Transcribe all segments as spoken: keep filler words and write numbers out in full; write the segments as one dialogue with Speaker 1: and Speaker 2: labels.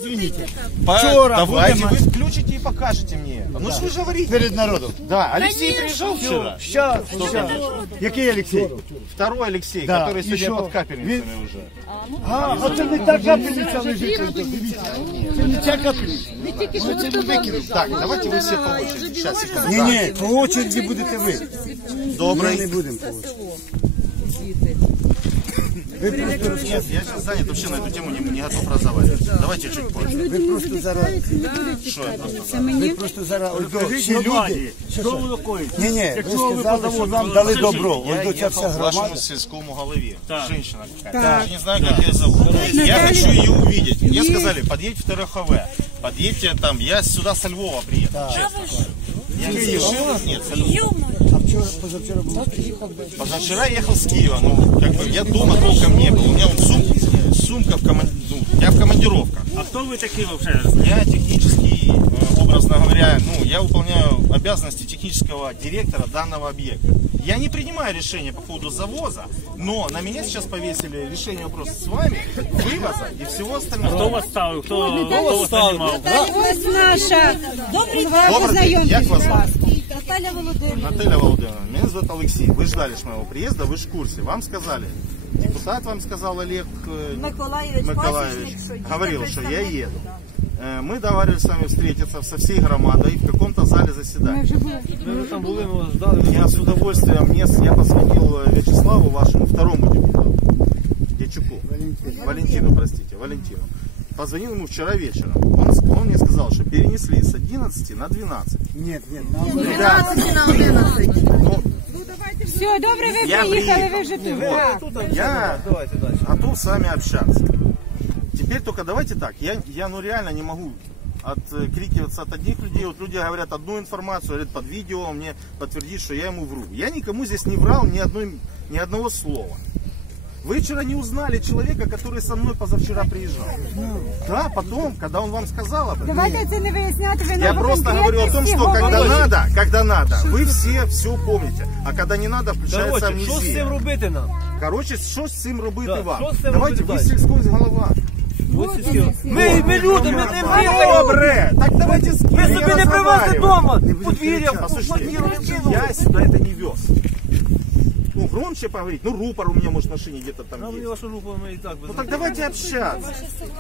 Speaker 1: Извините.
Speaker 2: Вчера
Speaker 1: Давайте
Speaker 2: будем...
Speaker 1: вы включите и покажете мне. Ну что вы же говорите?
Speaker 2: Перед народом.
Speaker 1: Да, Алексей приезжал вчера.
Speaker 2: Сейчас, сейчас. Який Алексей?
Speaker 1: Второй Алексей,
Speaker 2: Да.
Speaker 1: который
Speaker 2: И
Speaker 1: сегодня
Speaker 2: що?
Speaker 1: под капельницами уже.
Speaker 2: А, а це не та капельниця лежить. Дивіться. Це не ця капельниця. Ми це не викинемо.
Speaker 1: Так, давайте вы все по очереди. Сейчас, секунду.
Speaker 2: Ні, ні, по очереді будете ви.
Speaker 1: Добрый.
Speaker 2: Ми не будемо по очереді. Ви просто,
Speaker 1: Нет, я сейчас занят, вообще на эту тему не, не готов разговаривать. Давайте чуть позже.
Speaker 2: ви просто зараз,
Speaker 1: Что я просто
Speaker 2: ви просто зараз, ось до всі люди. Ні, ні, ви сказали, що вам дали добро.
Speaker 1: Я
Speaker 2: Ось до ця вся
Speaker 1: ехал к вашему
Speaker 2: громада.
Speaker 1: сельскому голове. Женщина какая-то. Я не знаю, как ее зовут. Я хочу ее увидеть. Мне сказали, подъедь в ТРХВ. Подъедьте там. Я сюда со Львова приехал, честно. Я не решил. Нет, со Львова.
Speaker 2: А вчора, позавчора було.
Speaker 1: Позавчера ехал с Киева. Ну, как бы я дома толком не был. У меня вот сумка, сумка в коман... ну, я в командировках.
Speaker 3: А кто вы такие вообще?
Speaker 1: Я технический, э, образно говоря, ну, я выполняю обязанности технического директора данного объекта. Я не принимаю решения по поводу завоза, но на меня сейчас повесили решение вопроса с вами, вывоза и всего остального.
Speaker 3: Кто вас ставил? Кто, кто вас нанимал?
Speaker 4: Ось наша. Добрий день,
Speaker 1: Добрый день, як вас звати?
Speaker 4: Наталя Володимирівна.
Speaker 1: Наталья Володимировна, меня зовут Алексей. Вы ждали с моего приезда, вы же в курсе. Вам сказали, депутат вам сказал Олег э,
Speaker 4: Миколаевич,
Speaker 1: Николаевич,
Speaker 4: Пасічник, що
Speaker 1: говорил, что я
Speaker 4: представник.
Speaker 1: еду. Э, Мы договаривались с вами встретиться со всей громадой в каком-то зале заседания.
Speaker 3: Ми там були, ми вас ждали.
Speaker 1: Я с удовольствием, мне, я позвонил Вячеславу, вашему второму депутату, Дячуку, Валентину. Валентину, простите, Валентину. Позвонил ему вчера вечером. Он, он мне сказал, что перенесли с одиннадцати на двенадцать.
Speaker 2: Ні, ні, нам
Speaker 1: Ребята, ну,
Speaker 4: Все, добре, ви
Speaker 1: Я
Speaker 4: приїхали,
Speaker 1: приїхав.
Speaker 4: ви вже тут.
Speaker 1: вот,
Speaker 4: Так.
Speaker 1: я готов с вами общаться. Теперь только давайте так, я, я ну реально не могу открикиваться от одних людей. Вот люди говорят одну информацию, говорят под видео, мне подтвердить, что я ему вру. Я никому здесь не врал ни, одной, ни одного слова. Вы вчера не узнали человека, который со мной позавчера приезжал. Да, потом, когда он вам сказал об этом.
Speaker 4: Давайте це не виясняти, ви
Speaker 1: Я
Speaker 4: нам
Speaker 1: просто говорю о том, что когда надо, когда надо, вы все все помните. А когда не надо, включается
Speaker 3: Короче, що з цим
Speaker 1: амнезия.
Speaker 3: робити нам?
Speaker 1: Короче, що з цим робити
Speaker 3: Да,
Speaker 1: вам?
Speaker 3: що з цим
Speaker 1: Давайте,
Speaker 3: робити
Speaker 1: ви
Speaker 3: далі?
Speaker 1: сільський голова.
Speaker 3: Ми, ми люди, ми не
Speaker 1: Добре, так давайте с кем
Speaker 3: Ви собі не привезли вдома.
Speaker 1: Не будем
Speaker 3: Подвір'я,
Speaker 1: кричать. Послушайте,
Speaker 3: квартиру
Speaker 1: я сюда это не вез. Ну, громче поговорить. Ну, рупор у меня, может, в машине где-то там
Speaker 3: Нам
Speaker 1: есть.
Speaker 3: вашу руку ми і так без
Speaker 1: Ну, так давайте общаться.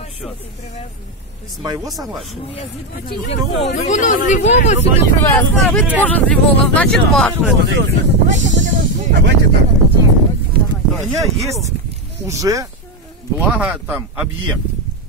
Speaker 1: С моего согласия?
Speaker 5: Ну, воно з Львова сюди привезли, а ви теж з Львова, значить ваше.
Speaker 1: Давайте так. У меня есть уже, благо, там, объект.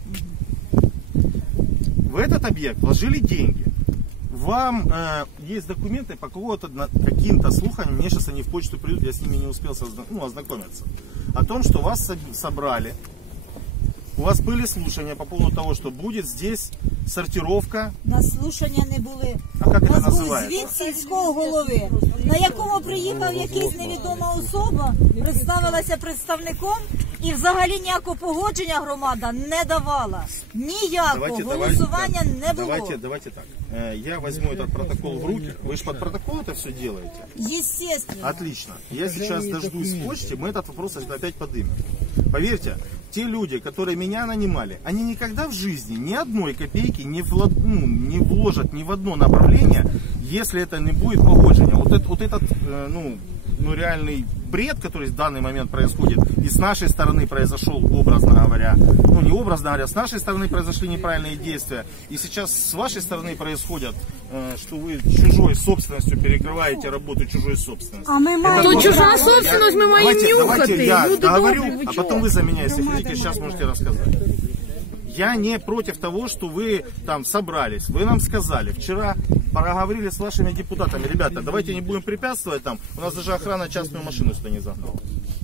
Speaker 1: В этот объект вложили деньги. Вам э, есть документы по какого-то каким-то слухам, мне сейчас они в почту придут, я с ними не успел созна- ну, ознакомиться. О том, что вас со- собрали, у вас были слушания по поводу того, что будет здесь сортировка.
Speaker 4: На слушання не були.
Speaker 1: А як це
Speaker 4: У нас був
Speaker 1: називається?
Speaker 4: звіт сільського голови, на якому приїхав якийсь невідома особа, представилася представником і взагалі ніякого погодження громада не давала. Ніякого голосування
Speaker 1: так,
Speaker 4: не було.
Speaker 1: давайте, давайте так. Э, Я возьму этот протокол в руки. Вы же под протокол это все делаете?
Speaker 4: Естественно.
Speaker 1: Отлично. Я сейчас дождусь в почте, мы этот вопрос опять поднимем. Поверьте, те люди, которые меня нанимали, они никогда в жизни ни одной копейки не, влад, ну, не вложат ни в одно направление, если это не будет погоджения. Вот, это, вот этот э, ну, ну, реальный бред, который в данный момент происходит, и с нашей стороны произошел, образно говоря, ну не образно говоря, с нашей стороны произошли неправильные действия, и сейчас с вашей стороны происходят, э, что вы чужой собственностью перекрываете работу чужой собственности.
Speaker 4: А ми маємо...
Speaker 5: То чужа собственность, ми маємо
Speaker 1: Давайте, давайте
Speaker 5: нюхати.
Speaker 1: я
Speaker 5: Люди
Speaker 1: договорю,
Speaker 5: добрі, ви
Speaker 1: а
Speaker 5: чого?
Speaker 1: потом вы за меня, если хотите, сейчас можете рассказать. Я не против того, что вы там собрались. Вы нам сказали, вчера проговорили с вашими депутатами. Ребята, давайте не будем препятствовать там. У нас даже охрана частную машину сюда не загнала.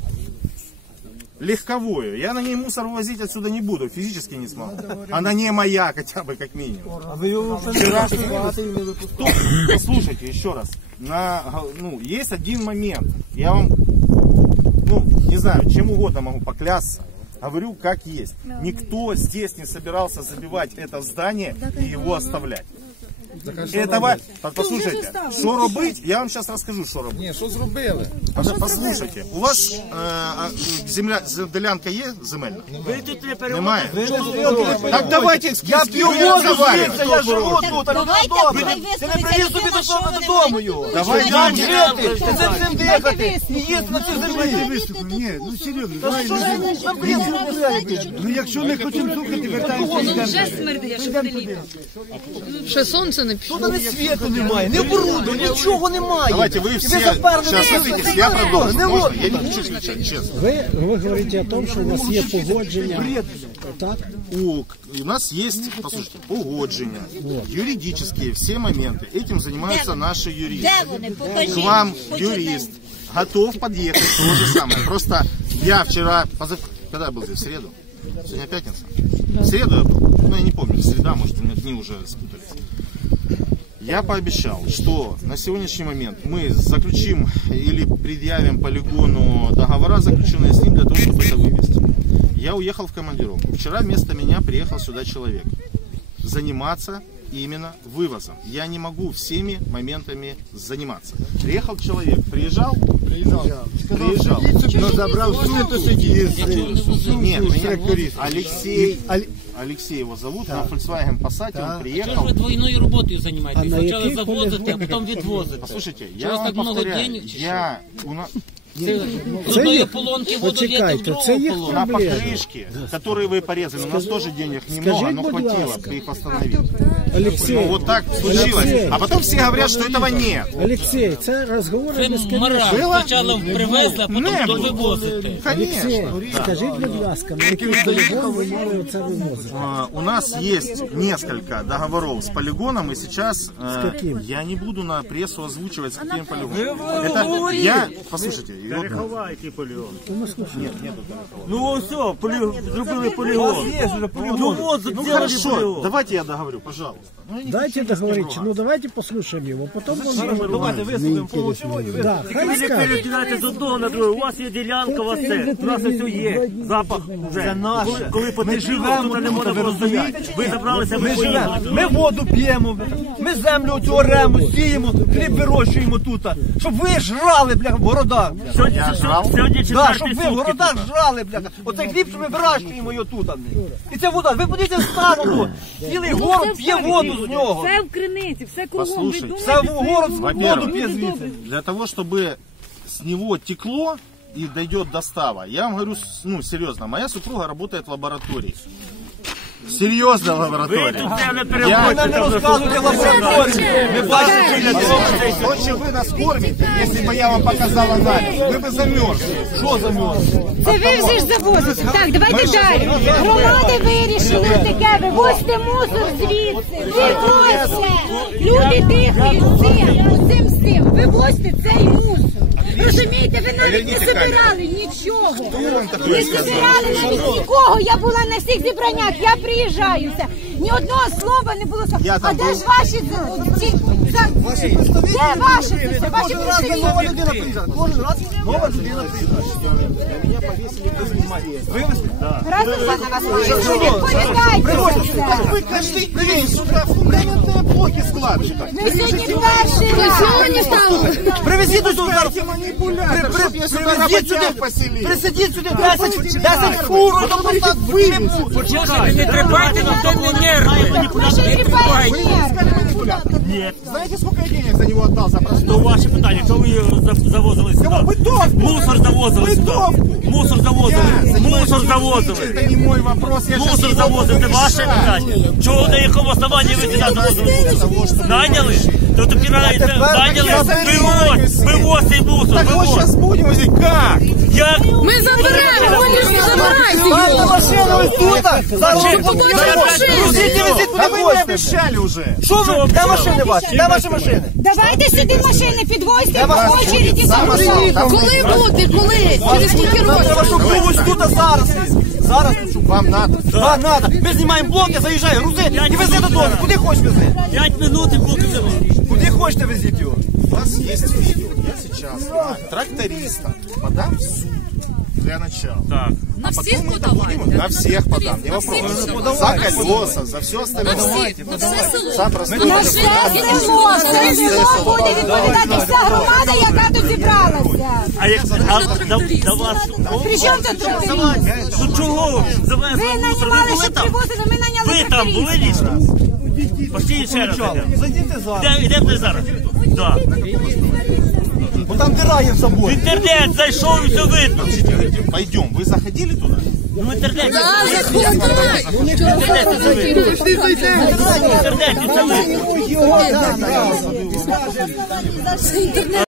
Speaker 1: Легковую. Я на ней мусор вывозить отсюда не буду, физически не смогу. Она не моя хотя бы, как минимум.
Speaker 2: А ви його
Speaker 1: Вчера послушайте еще раз. На, ну, есть один момент. Я вам, ну, не знаю, чем угодно могу поклясться. Говорю, как есть. Никто здесь не собирался забивать это здание и его оставлять. Этого, послушайте, що робить, я вам зараз розкажу, що робить.
Speaker 2: Ні, що зробили?
Speaker 1: Послушайте, у вас е, земля, ділянка є земельна? Немає? Так давайте,
Speaker 3: Я п'ю воду звідси, я живу тут, а люди добре. Ти не привіз собі до себе додому його.
Speaker 1: Давай
Speaker 3: Там
Speaker 1: йдемо.
Speaker 3: жити, ти цим цим дихати, і їсти на цій землі.
Speaker 2: Ні, ну серйозно, давай, ну якщо не хочемо слухати, вертаємося.
Speaker 5: Вже смердить, що не літо. Ще сонце не пішло.
Speaker 3: Тут навіть світу немає, ні оборуду, нічого немає.
Speaker 1: Давайте вы все, сейчас смотрите, я продолжу, можно? Я не хочу кричать, честно.
Speaker 6: Ви, ви говорите о том, що у вас є погодження, так?
Speaker 1: У, у нас есть, послушайте, погоджения, юридические, все моменты. Этим занимаются наши юристы.
Speaker 4: Де вони? Покажіть.
Speaker 1: К вам
Speaker 4: Хоч
Speaker 1: юрист готов подъехать, то же самое. Просто я вчера, позав... когда я был здесь, в среду? Сегодня пятница? В среду я был, ну я не помню, среда, может у меня дни уже спутались. Я пообещал, что на сегодняшний момент мы заключим или предъявим полигону договора, заключенные с ним, для того, чтобы это вывести. Я уехал в командировку. Вчера вместо меня приехал сюда человек заниматься именно вывозом. Я не могу всеми моментами заниматься. Приехал человек, приезжал, приезжал, приезжал,
Speaker 2: Но забрав всю эту сидість.
Speaker 1: Нет, меня Алексей, Алексей его зовут, на Volkswagen Passat он
Speaker 7: Що ж
Speaker 1: приехал.
Speaker 7: ви двойною роботою займаєтесь?
Speaker 6: А на
Speaker 7: Спочатку
Speaker 6: яких
Speaker 7: завозите, а потім відвозите.
Speaker 1: Послушайте,
Speaker 7: Що
Speaker 1: я
Speaker 7: у вас
Speaker 1: вам
Speaker 7: так много
Speaker 1: повторяю,
Speaker 7: денег чи що?
Speaker 1: я у нас
Speaker 7: Це з
Speaker 6: Це
Speaker 7: одної
Speaker 6: є-
Speaker 7: полонки воду лєте в
Speaker 6: почекайте,
Speaker 7: другу
Speaker 6: це їх
Speaker 7: полонку.
Speaker 1: на
Speaker 6: проблема.
Speaker 1: покрышки, которые вы порезали, у нас тоже денег немного,
Speaker 6: скажите,
Speaker 1: но
Speaker 6: будь
Speaker 1: хватило
Speaker 6: ласка.
Speaker 1: их восстановить.
Speaker 6: Олексій,
Speaker 1: Ну вот так случилось.
Speaker 6: Алексей.
Speaker 1: А потом все говорят, что этого нет.
Speaker 6: Олексій, це розговори
Speaker 7: Це
Speaker 6: безконечні.
Speaker 7: мораль. Спочатку привезли, а потім
Speaker 1: Не
Speaker 7: то
Speaker 1: було.
Speaker 7: вивозите.
Speaker 6: Олексій,
Speaker 1: Конечно.
Speaker 6: скажіть, будь ласка, на який полігон ви мали оце вивозити?
Speaker 1: А, У нас есть несколько договоров с полигоном, и сейчас э,
Speaker 6: каким?
Speaker 1: я не буду на прессу озвучивать, с каким полигоном. Это я, послушайте, и вот-
Speaker 3: Ну все, зробили полігон. Ну от,
Speaker 1: ну
Speaker 3: зробили
Speaker 1: хорошо,
Speaker 3: полігон.
Speaker 1: давайте я договорю, пожалуйста. Ну, я не
Speaker 6: Дайте
Speaker 1: хочу
Speaker 6: договоритися,
Speaker 1: скрывать.
Speaker 6: ну давайте послухаємо його, потім можемо...
Speaker 3: Давайте висловимо полочого і ви.
Speaker 6: Да, хай скаже.
Speaker 8: Перекидаєте з одного на друге, у вас є ділянка, у вас це, у нас все є, запах вже.
Speaker 3: Це наше.
Speaker 8: Коли- Коли
Speaker 3: Ми
Speaker 8: потрібно,
Speaker 3: живемо
Speaker 8: то не
Speaker 3: тут,
Speaker 8: можна
Speaker 3: ви розумієте?
Speaker 8: розуміти. Ви забралися,
Speaker 3: Ми
Speaker 8: ви
Speaker 3: живемо,
Speaker 8: поїхали.
Speaker 3: ми воду п'ємо, ми землю цю оремо, сіємо, хліб вирощуємо тут, щоб ви жрали, бляха, в городах.
Speaker 8: Сьогодні, сьогодні
Speaker 3: Да,
Speaker 8: четвертий
Speaker 3: щоб ви в
Speaker 8: сутки
Speaker 3: городах
Speaker 8: тут.
Speaker 3: жрали, бляха. Оцей хліб, що ми вирощуємо його тут. І це вода. Ви подивіться стану тут. Цілий город п'є воду з нього.
Speaker 5: Все в криниці, все кругом. Ви
Speaker 1: Послушайте,
Speaker 5: думаєте,
Speaker 3: Все в город
Speaker 5: все
Speaker 3: воду
Speaker 1: Во-первых,
Speaker 3: п'є звідси.
Speaker 1: для того, чтобы с него текло и дойдет достава, я вам говорю, с- ну, серьезно, моя супруга работает в лаборатории. Серьезно в
Speaker 8: Ви
Speaker 1: лаборатории.
Speaker 8: тут це не
Speaker 3: Ви
Speaker 8: переводите.
Speaker 3: нам не розказуйте лабораторію. Ми бачимо, що для цього.
Speaker 1: То, чем вы нас кормите, если бы я вам показал анализ, вы бы замерзли.
Speaker 3: Що за нього?
Speaker 9: Це ви вже ж завозите. Так, давайте далі. Громади вирішили таке, вивозьте мусор звідси, вивозьте. Люди дихають цим, цим з тим. Вивозьте цей мусор. Розумієте, ви навіть не забирали нічого. Не забирали навіть нікого. Я була на всіх зібраннях, я приїжджаюся. Ні одного слова не було.
Speaker 1: Я
Speaker 9: А
Speaker 1: там
Speaker 9: де
Speaker 1: був.
Speaker 9: ж ваші ці? за- Де ваші це все? Ваші
Speaker 3: Кожен раз нова
Speaker 9: представники?
Speaker 3: людина приїжджає. Кожен раз нова людина приїжджає. Вивезти?
Speaker 9: Раз і все на вас повісили, відповідайте за це.
Speaker 1: Вы каждый день с утра фундаментные блоки складываете.
Speaker 9: Ми сьогодні перший раз.
Speaker 3: Привезіть тут зараз.
Speaker 1: Манипулятор,
Speaker 3: При-
Speaker 1: чтоб я сюда
Speaker 3: Привезіть
Speaker 1: работяг
Speaker 3: сюди,
Speaker 1: поселил.
Speaker 3: присадіть сюди десять, десять фур, тому так вивезуть.
Speaker 8: Почекайте, не трепайте на тому нерви.
Speaker 9: Ваші тріпають
Speaker 8: Ні.
Speaker 1: Знаете, сколько я денег за него отдал за простой?
Speaker 8: То ваше питання, чого ви його за- завозили сюди? Мусор завозили сюди. Мусор завозили. Мусор завозили.
Speaker 1: Это не мой вопрос, я сейчас
Speaker 8: Мусор
Speaker 1: его
Speaker 8: завозили, це
Speaker 1: буду
Speaker 8: ваше
Speaker 1: решать.
Speaker 8: питання. Чого, на якому основанні ви сюди завозили? Наняли? То тепер наняли, вивозь, вивозь цей мусор,
Speaker 1: Так вот
Speaker 8: вивозь.
Speaker 1: сейчас будем возить. Как?
Speaker 8: Як?
Speaker 5: Ми заберемо, вони ж не забирають
Speaker 3: Ставте
Speaker 5: його.
Speaker 3: машину ось тут. Зараз
Speaker 8: Машину.
Speaker 3: ви побачите
Speaker 8: Зараз
Speaker 3: машину.
Speaker 8: машину.
Speaker 3: Везіть, везіть,
Speaker 1: Да
Speaker 3: куди
Speaker 1: вы мне
Speaker 3: хочете.
Speaker 1: обещали уже.
Speaker 3: Що ви? Де машини ваші? Де ваші машини?
Speaker 9: Давайте сюди машини підвозьте
Speaker 3: Де
Speaker 9: по
Speaker 3: вас
Speaker 9: очереді
Speaker 1: Сам
Speaker 9: загружайте.
Speaker 1: там
Speaker 5: Коли бути, коли? Через скільки
Speaker 3: Нам треба,
Speaker 5: років?
Speaker 3: щоб був ось тут, а зараз. Зараз тут, щоб
Speaker 1: Вам надо.
Speaker 3: Да, надо. Ми знімаємо блоки, заїжджай, грузи і вези додому. Куди хочеш вези?
Speaker 8: П'ять минут і поки завезли.
Speaker 3: Куди хочете везіть його?
Speaker 1: У вас есть видео. Я сейчас на тракториста подам в суд для начала.
Speaker 8: Так.
Speaker 5: На всіх
Speaker 1: Потом мы это
Speaker 5: подавайте.
Speaker 1: будем на всех подам, не вопрос. За колеса, за все остальное.
Speaker 5: На все село.
Speaker 1: За простой
Speaker 9: На все село, все село буде відповідати вся громада, яка тут зібралася.
Speaker 8: А як а, до, до вас?
Speaker 9: При чому тут трактористи?
Speaker 8: Ну чого? Завезли
Speaker 9: Ви
Speaker 8: мусор, ви
Speaker 9: нанімали,
Speaker 8: були
Speaker 9: щоб
Speaker 8: там?
Speaker 9: привозити, ми наняли
Speaker 8: Ви там були
Speaker 9: трактористів.
Speaker 8: лічно? Пошли ще раз. йдемо.
Speaker 3: Зайдіть зараз.
Speaker 8: Йдемо, йдемо зараз. Да.
Speaker 3: Бо там дира є в
Speaker 8: В
Speaker 3: соборі.
Speaker 8: інтернет зайшов і все видно.
Speaker 1: Пойдем, вы заходили туда?
Speaker 8: Ну в інтернеті.
Speaker 5: А,
Speaker 8: це
Speaker 5: заходь.
Speaker 8: видно. В інтернеті це видно. В інтернеті це видно.
Speaker 2: Його, да, да.
Speaker 4: Інтернет